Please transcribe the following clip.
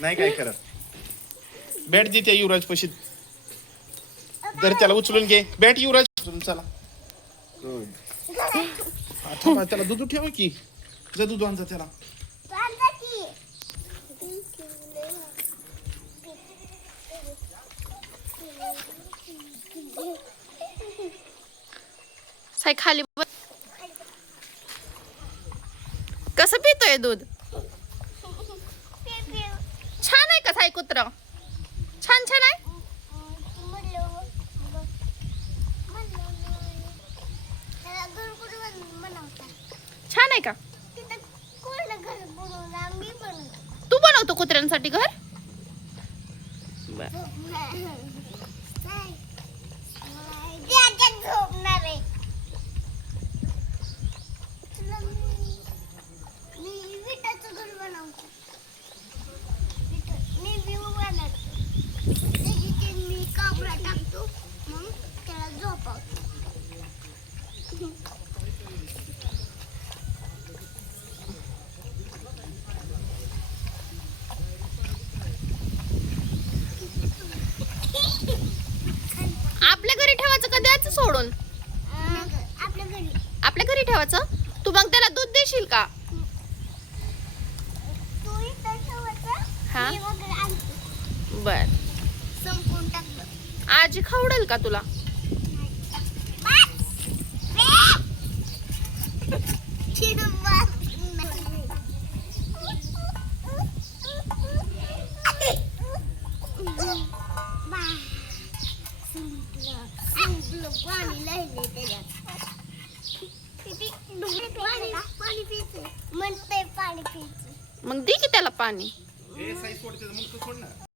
नाही काय करत बॅट दे त्या युवराज पशी तर त्याला उचलून घे. बॅट युवराज. उचलून चला. Good. आता बा, त्याला दूध ठेवा की. जा दूध आणजा त्याला. साई खाली बस. कसं पितोय दूध छान आहे का साई कुत्र. छान छान आहे. छान आहे का? तू बनवतो कुत्र्यांसाठी घर? आपल्या घरी ठेवायचं का द्यायचं सोडून? आपल्या घरी. आपल्या घरी ठेवायचं? तू मग त्याला दूध देशील का? हा. बर. आजी खावडेल का तुला? पाणी त्याच्यात मग दे की त्याला पाणी.